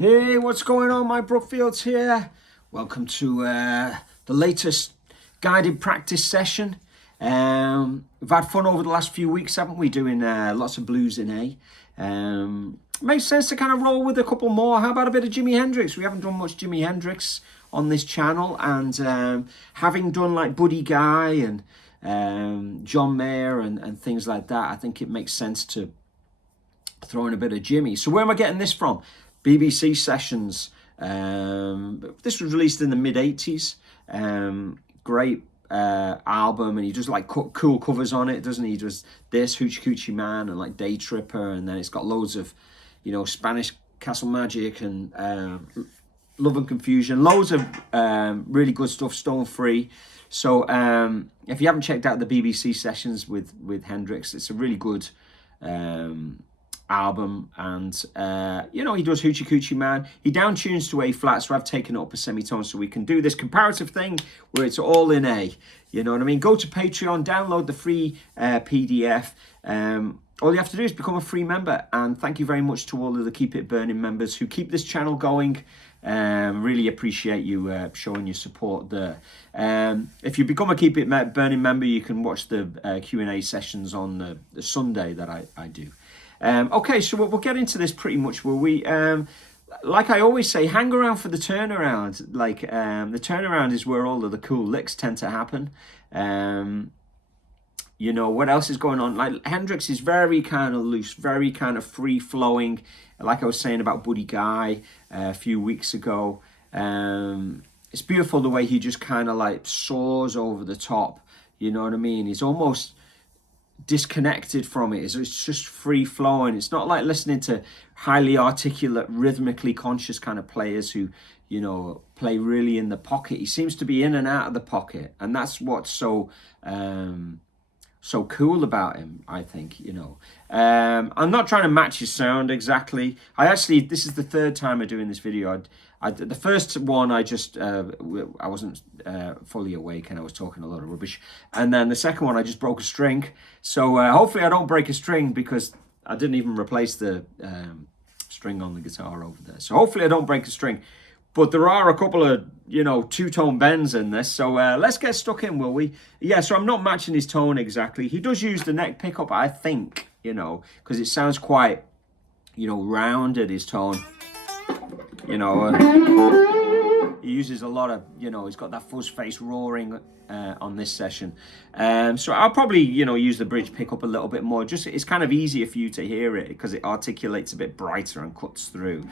Hey, what's going on, my Brookfields here? Welcome to the latest guided practice session. We've had fun over the last few weeks, haven't we, doing lots of blues in A. Makes sense to kind of roll with a couple more. How about a bit of Jimi Hendrix? We haven't done much Jimi Hendrix on this channel, and having done like Buddy Guy and John Mayer and things like that, I think it makes sense to throw in a bit of Jimi. So where am I getting this from? BBC Sessions. This was released in the mid-80s. Great album, and he does like cool covers on it, doesn't he? He does this, Hoochie Coochie Man, and like Day Tripper, and then it's got loads of, Spanish Castle Magic and Love and Confusion, loads of really good stuff, Stone Free. So if you haven't checked out the BBC Sessions with Hendrix, it's a really good album, and he does Hoochie Coochie Man. He down tunes to A flat, so I've taken it up a semitone so we can do this comparative thing where it's all in A. You know what I mean? Go to Patreon, download the free PDF. All you have to do is become a free member, and thank you very much to all of the Keep It Burning members who keep this channel going. Really appreciate you showing your support there. If you become a Keep It Burning member, you can watch the Q&A sessions on the Sunday that I do. Okay, so we'll get into this pretty much, will we? Like I always say, hang around for the turnaround. Like, the turnaround is where all of the cool licks tend to happen. What else is going on? Like, Hendrix is very kind of loose, very kind of free-flowing. Like I was saying about Buddy Guy a few weeks ago. It's beautiful the way he just kind of like soars over the top. You know what I mean? He's almost disconnected from it. It's just free flowing. It's not like listening to highly articulate, rhythmically conscious kind of players who, play really in the pocket. He seems to be in and out of the pocket, and that's what's so cool about him, I think. I'm not trying to match his sound exactly. This is the third time I'm doing this video. The first one, I wasn't fully awake and I was talking a lot of rubbish. And then the second one, I just broke a string. So hopefully I don't break a string, because I didn't even replace the string on the guitar over there. So hopefully I don't break a string. But there are a couple of, two-tone bends in this. So let's get stuck in, will we? Yeah, so I'm not matching his tone exactly. He does use the neck pickup, I think, because it sounds quite, rounded, his tone. He uses a lot of, he's got that fuzz face roaring on this session. So I'll probably, use the bridge pickup a little bit more. Just, it's kind of easier for you to hear it because it articulates a bit brighter and cuts through.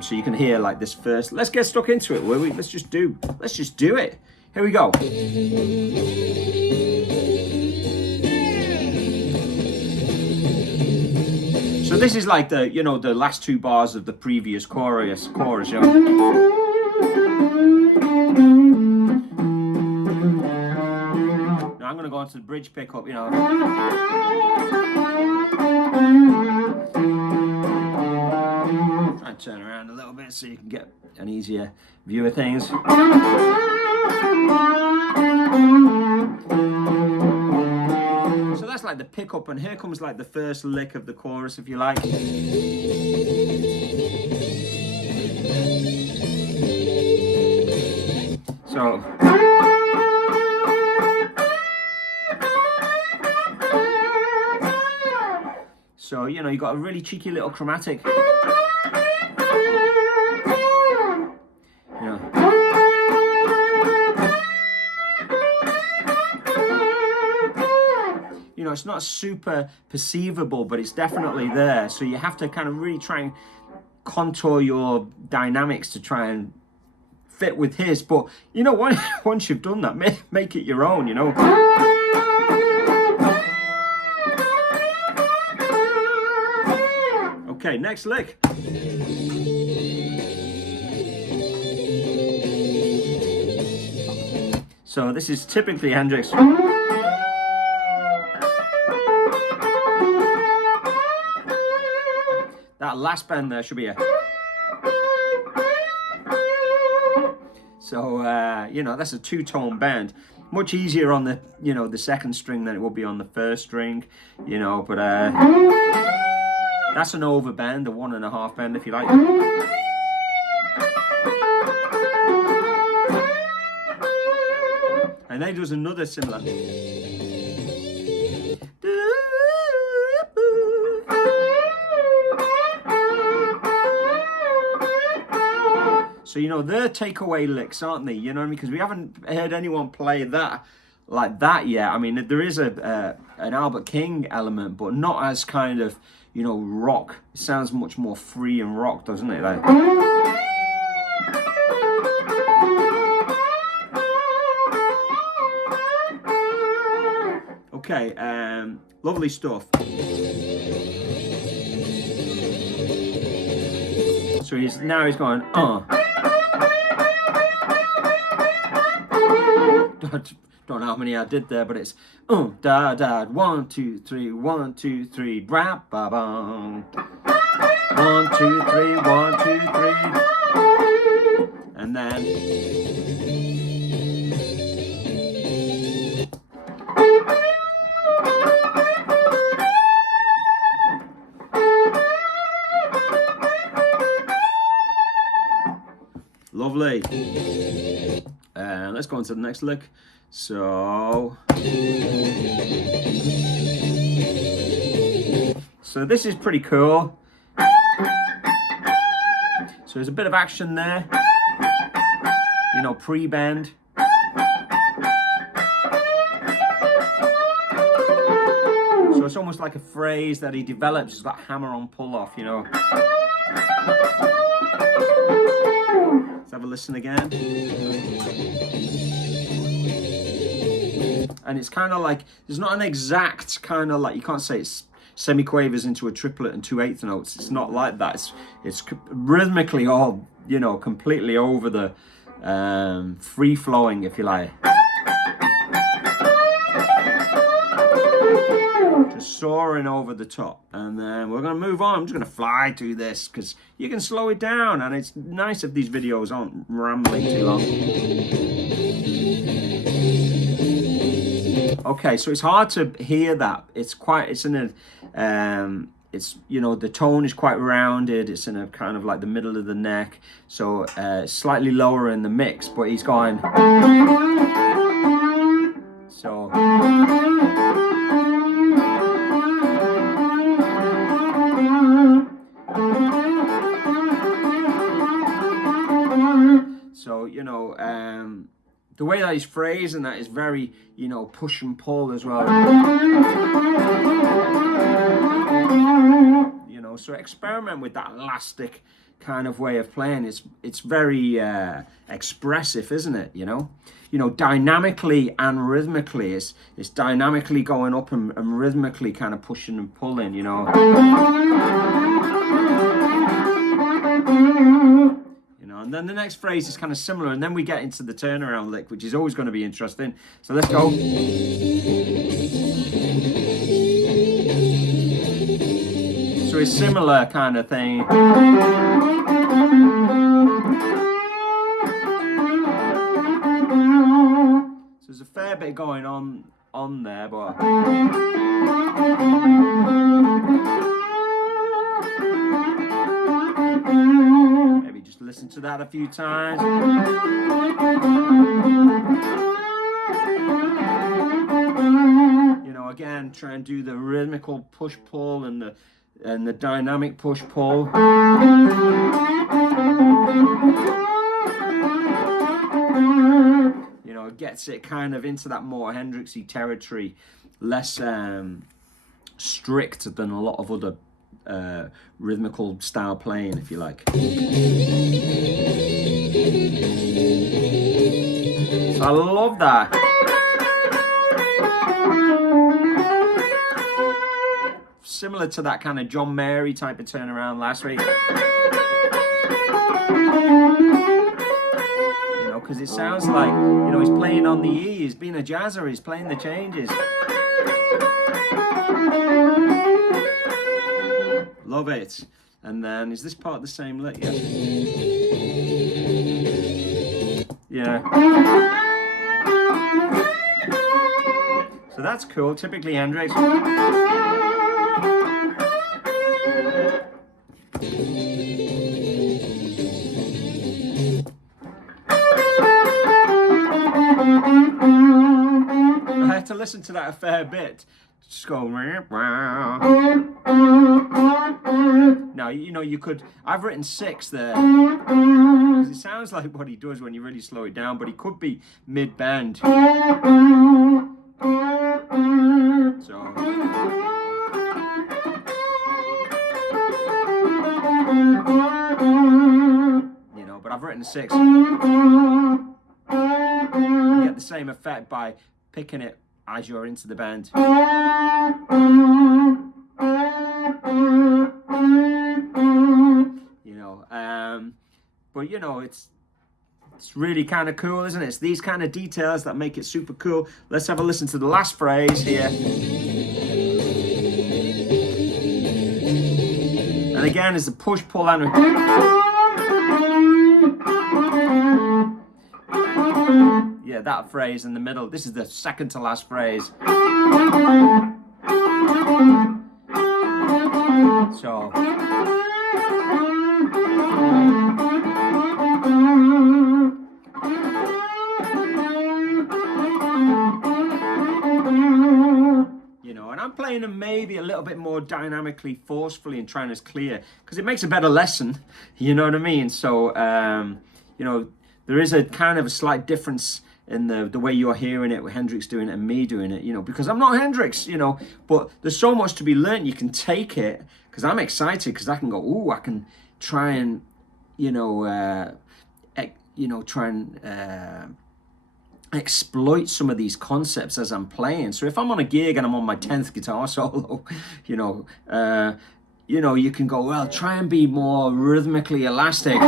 So you can hear like this first. Let's get stuck into it, will we? Let's just do it. Here we go. So this is like the, the last two bars of the previous chorus. Now I'm going to go into the bridge pickup, Try and turn around a little bit so you can get an easier view of things. So that's like the pickup, and here comes like the first lick of the chorus, if you like. So you got a really cheeky little chromatic. It's not super perceivable, but it's definitely there. So you have to kind of really try and contour your dynamics to try and fit with his. But once you've done that, make it your own. Okay, next lick. So this is typically Hendrix. That last bend there should be a. So that's a two-tone bend. Much easier on the the second string than it will be on the first string. But that's an overbend, a 1.5 bend if you like. And then he does another similar. So, you know, they're takeaway licks, aren't they? You know what I mean? Because we haven't heard anyone play that like that yet. I mean, there is an Albert King element, but not as kind of, you know, rock. It sounds much more free and rock, doesn't it? Like, okay, lovely stuff. So he's going, Don't know how many I did there, but it's da da 1 2 3 1 2 3 ba ba bum 1 2 3 1 2 3, and then lovely. Let's go on to the next lick. So this is pretty cool. So there's a bit of action there, you know, pre-bend. So it's almost like a phrase that he develops. It's got hammer on pull off, you know. Let's have a listen again. And it's kind of like, there's not an exact kind of like, you can't say it's semiquavers into a triplet and 2/8 notes. It's not like that. It's rhythmically all, you know, completely over the free flowing, if you like. Just soaring over the top. And then we're going to move on. I'm just going to fly through this because you can slow it down, and it's nice if these videos aren't rambling too long. Okay, so it's hard to hear that. It's you know, the tone is quite rounded. It's in a kind of like the middle of the neck, so slightly lower in the mix, but he's going. So you know, the way that he's phrasing that is very, you know, push and pull as well. You know, so experiment with that elastic kind of way of playing. It's very expressive, isn't it? You know, dynamically and rhythmically. It's dynamically going up and rhythmically kind of pushing and pulling. You know. And then the next phrase is kind of similar, and then we get into the turnaround lick, which is always going to be interesting. So let's go. So it's similar kind of thing. So there's a fair bit going on there, but just listen to that a few times. You know, again, try and do the rhythmical push-pull and the dynamic push-pull. You know, it gets it kind of into that more Hendrixy territory, less strict than a lot of other rhythmical style playing, if you like. So I love that. Similar to that kind of John Mary type of turnaround last week. You know, because it sounds like, you know, he's playing on the E, he's being a jazzer, he's playing the changes. Love it. And then, is this part the same lick? Yeah. Yeah. So that's cool. Typically Hendrix. listen to that a fair bit. Just go. Now, you know, you could, I've written 6 there, because it sounds like what he does when you really slow it down, but he could be mid-bend. So, you know, but I've written 6. You get the same effect by picking it as you're into the bend. You know, but you know, it's really kind of cool, isn't it? It's these kind of details that make it super cool. Let's have a listen to the last phrase here. And again, it's a push, pull, and yeah, that phrase in the middle. This is the second to last phrase. So, you know, and I'm playing them maybe a little bit more dynamically, forcefully, and trying to clear, because it makes a better lesson. You know what I mean? So, you know, there is a kind of a slight difference in the way you're hearing it with Hendrix doing it and me doing it, you know, because I'm not Hendrix, you know, but there's so much to be learned. You can take it, because I'm excited, because I can go, ooh, I can try and, you know, try and exploit some of these concepts as I'm playing. So if I'm on a gig and I'm on my 10th guitar solo, you know, you can go, well, try and be more rhythmically elastic.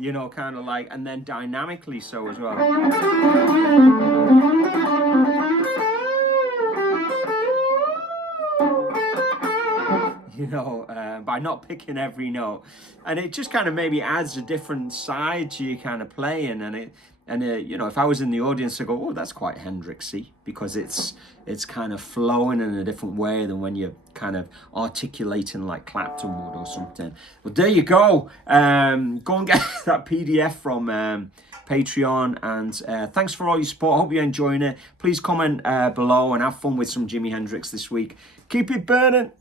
You know, kind of like, and then dynamically so as well. You know, by not picking every note, and it just kind of maybe adds a different side to you kind of playing, and you know, if I was in the audience, I go, oh, that's quite Hendrixy, because it's kind of flowing in a different way than when you're kind of articulating like Clapton would or something. Well, there you go. Go and get that PDF from Patreon, and thanks for all your support. I hope you're enjoying it. Please comment below and have fun with some Jimi Hendrix this week. Keep it burning.